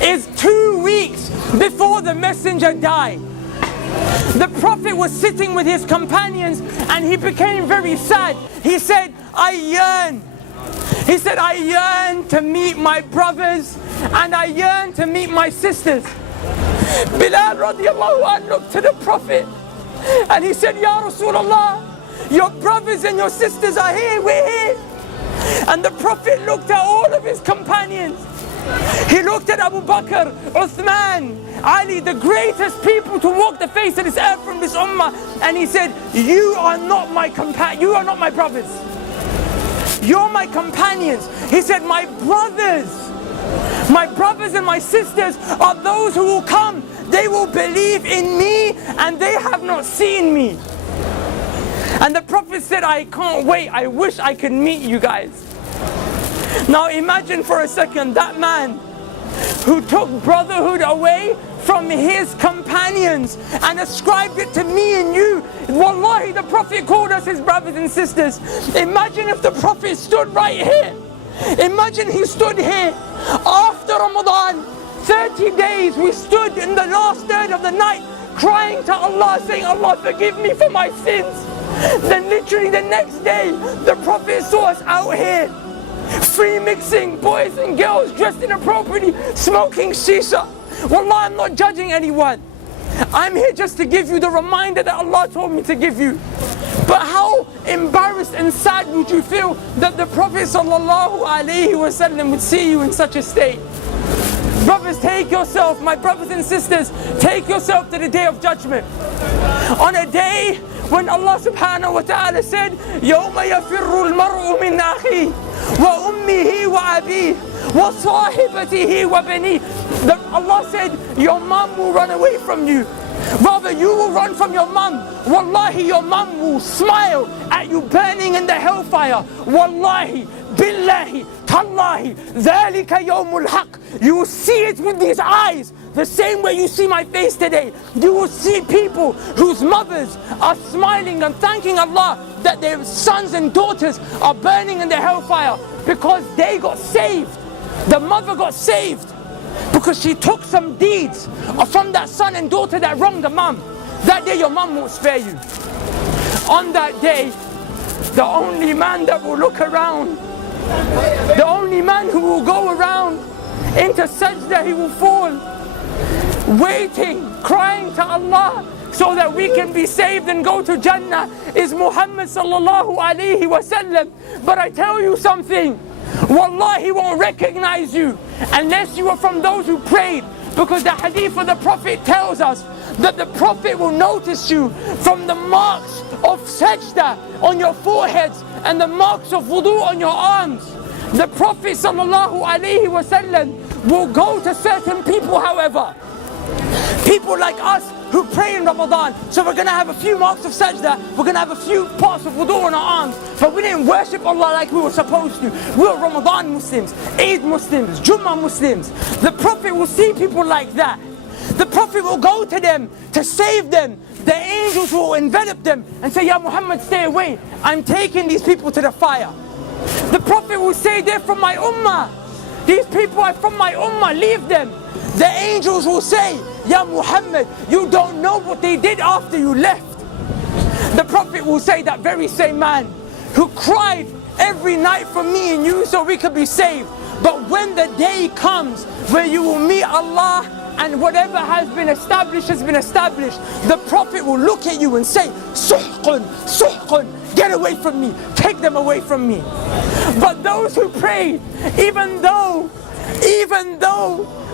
is 2 weeks before the messenger died. The Prophet was sitting with his companions and he became very sad. He said, I yearn to meet my brothers and I yearn to meet my sisters. Bilal radiallahu anh looked to the Prophet and he said, Ya Rasulullah, your brothers and your sisters are here, we're here. And the Prophet looked at all of his companions. He looked at Abu Bakr, Uthman, Ali, the greatest people to walk the face of this earth from this ummah, and he said, you are not my brothers. You're my companions. He said, my brothers and my sisters are those who will come. They will believe in me and they have not seen me. And the Prophet said, I can't wait. I wish I could meet you guys. Now imagine for a second that man who took brotherhood away from his companions and ascribed it to me and you. Wallahi, the Prophet called us his brothers and sisters. Imagine if the Prophet stood right here. Imagine he stood here after Ramadan. 30 days we stood in the last third of the night crying to Allah, saying, Allah forgive me for my sins. Then literally the next day the Prophet saw us out here free mixing, boys and girls dressed inappropriately, smoking shisha. Wallah, I'm not judging anyone. I'm here just to give you the reminder that Allah told me to give you. But how embarrassed and sad would you feel that the Prophet ﷺ would see you in such a state? Brothers, take yourself, my brothers and sisters, take yourself to the day of judgment. On a day when Allah subhanahu wa ta'ala said, يَوْمَ يَفِرُّ الْمَرْءُ مِنْ أَخِيهِ وَأُمِّهِ وَأَبِيهِ وَصَاحِبَتِهِ وَبَنِيهِ. Allah said, your mum will run away from you. Rather, you will run from your mum. Wallahi, your mum will smile at you burning in the hellfire. Wallahi, billahi, tallahi, dhalika yawmul haq. You will see it with these eyes, the same way you see my face today. You will see people whose mothers are smiling and thanking Allah that their sons and daughters are burning in the hellfire because they got saved. The mother got saved because she took some deeds from that son and daughter that wronged the mum. That day your mum won't spare you. On that day, the only man that will look around, the only man who will go around into sajda, he will fall, waiting, crying to Allah so that we can be saved and go to Jannah, is Muhammad sallallahu alaihi wasallam. But I tell you something, Wallah, he won't recognize you unless you are from those who prayed. Because the hadith of the Prophet tells us that the Prophet will notice you from the marks of sajda on your foreheads and the marks of wudu on your arms. The Prophet sallallahu alaihi wasallam will go to certain people, however, people like us who pray in Ramadan. So we're going to have a few marks of sajda, we're going to have a few parts of wudu on our arms, but we didn't worship Allah like we were supposed to. We were Ramadan Muslims, Eid Muslims, Jummah Muslims. The Prophet will see people like that. The Prophet will go to them to save them. The angels will envelop them and say, Ya Muhammad, stay away. I'm taking these people to the fire. The Prophet will say, they're from my ummah. These people are from my ummah, leave them. The angels will say, Ya Muhammad, you don't know what they did after you left. The Prophet will say, that very same man who cried every night for me and you so we could be saved. But when the day comes where you will meet Allah and whatever has been established has been established, the Prophet will look at you and say, Suhqun, Suhqun, get away from me, take them away from me. But those who prayed, even though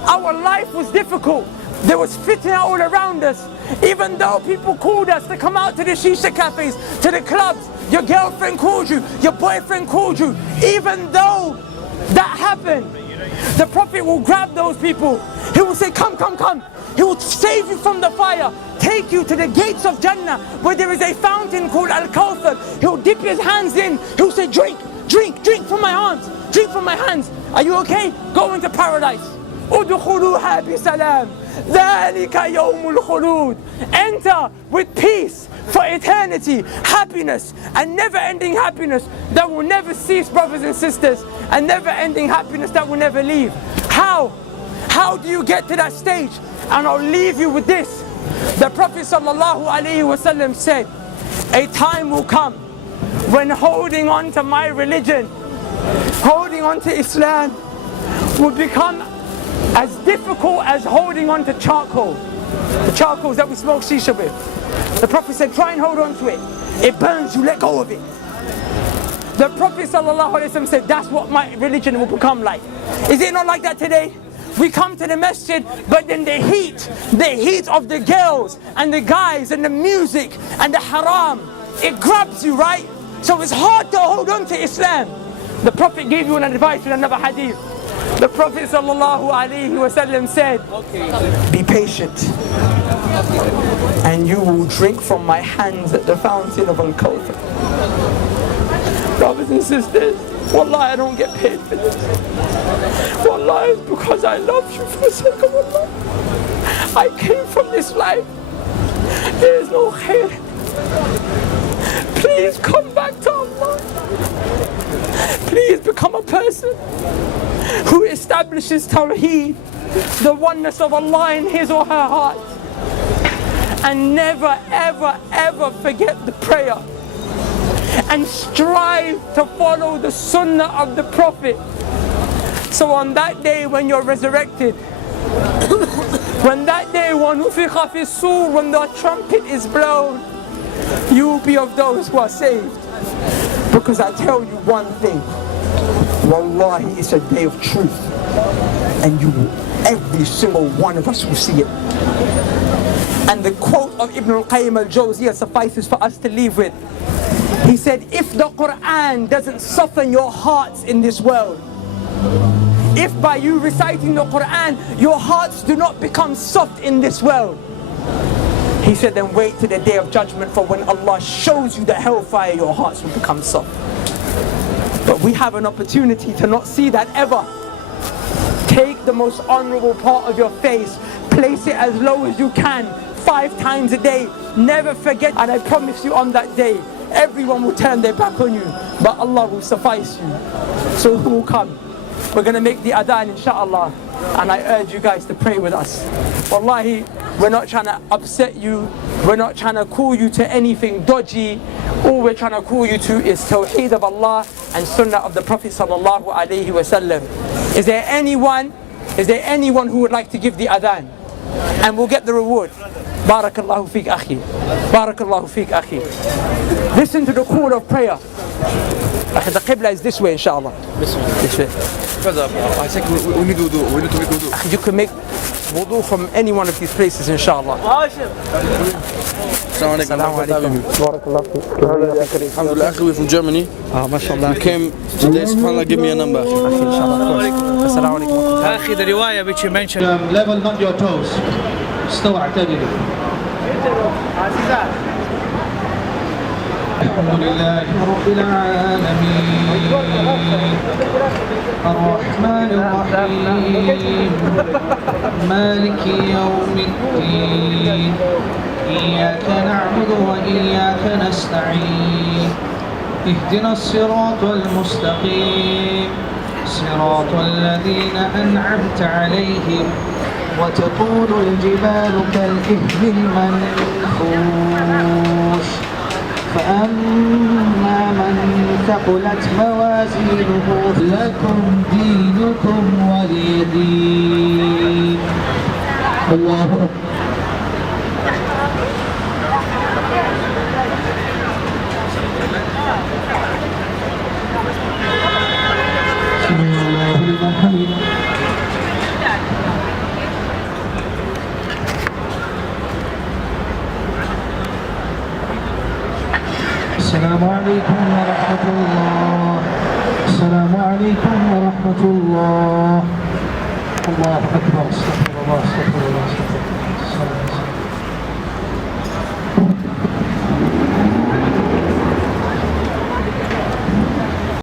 our life was difficult, there was fitna all around us, even though people called us to come out to the shisha cafes, to the clubs, your girlfriend called you, your boyfriend called you, even though that happened, the Prophet will grab those people. He will say, come, come, come. He will save you from the fire, take you to the gates of Jannah where there is a fountain called Al-Kawthar. He will dip his hands in. He will say, drink, drink, drink from my hands, drink from my hands. Are you okay? Go into paradise. Udkhuluha bisalam. Dhalika yawmul khulud. Enter with peace for eternity, happiness, and never-ending happiness that will never cease, brothers and sisters, and never-ending happiness that will never leave. How How do you get to that stage? And I'll leave you with this. The Prophet ﷺ said, a time will come when holding on to my religion, holding on to Islam, will become as difficult as holding on to charcoal. The charcoals that we smoke shisha with. The Prophet said, try and hold on to it. It burns you, let go of it. The Prophet ﷺ said, that's what my religion will become like. Is it not like that today? We come to the masjid, but then the heat of the girls and the guys and the music and the haram, it grabs you, right? So it's hard to hold on to Islam. The Prophet gave you an advice in another hadith. The Prophet ﷺ said, be patient, and you will drink from my hands at the fountain of Al-Kawthar. Brothers and sisters, wallahi, I don't get paid for this. Wallahi, it's because I love you for the sake of Allah. I came from this life. There is no khair. Please come back to Allah. Please become a person who establishes Tawheed, the oneness of Allah in his or her heart. And never, ever, ever forget the prayer. And strive to follow the sunnah of the Prophet. So on that day when you're resurrected, when that day when the trumpet is blown, you will be of those who are saved. Because I tell you one thing, wallahi, it's a day of truth, and every single one of us will see it. And the quote of Ibn al-Qayyim al-Jawziyah suffices for us to leave with. He said, if the Quran doesn't soften your hearts in this world, if by you reciting the Quran your hearts do not become soft in this world, he said, then wait to the day of judgment, for when Allah shows you the hellfire, your hearts will become soft. But we have an opportunity to not see that ever. Take the most honorable part of your face, place it as low as you can, 5 times a day. Never forget, and I promise you on that day, everyone will turn their back on you, but Allah will suffice you. So who will come? We're going to make the adhan, inshallah, and I urge you guys to pray with us. Wallahi, we're not trying to upset you, we're not trying to call you to anything dodgy. All we're trying to call you to is Tawheed of Allah and Sunnah of the Prophet sallallahu alaihi wasallam. Is there anyone who would like to give the adhan? And we'll get the reward. Barakallahu feek akhi. Barakallahu feek akhi. Listen to the call of prayer. The Qibla is this way, inshallah. This way. I think we need wudu. We need to make wudu. You can make wudu from any one of these places, inshallah. Assalamu alaikum. Alhamdulillah, we're from Germany. MashaAllah. We came today, subhanAllah, give me a number. Assalamu alaikum. أخي the riwayah which you mentioned. Level not your toes. استوى اعتدلوا. الحمد لله رب العالمين الرحمن الرحيم مالك يوم الدين إياك نعبد وإياك نستعين اهدنا الصراط المستقيم صراط الذين أنعمت عليهم وتكون الجبال كالإهل المنفوش فأما من ثقلت موازينه لكم دينكم ولي دين. الله أكبر. سمع الله لمن حمده. السلام عليكم ورحمة الله. السلام عليكم ورحمة الله. الله أكبر. استغفر الله استغفر الله استغفر الله.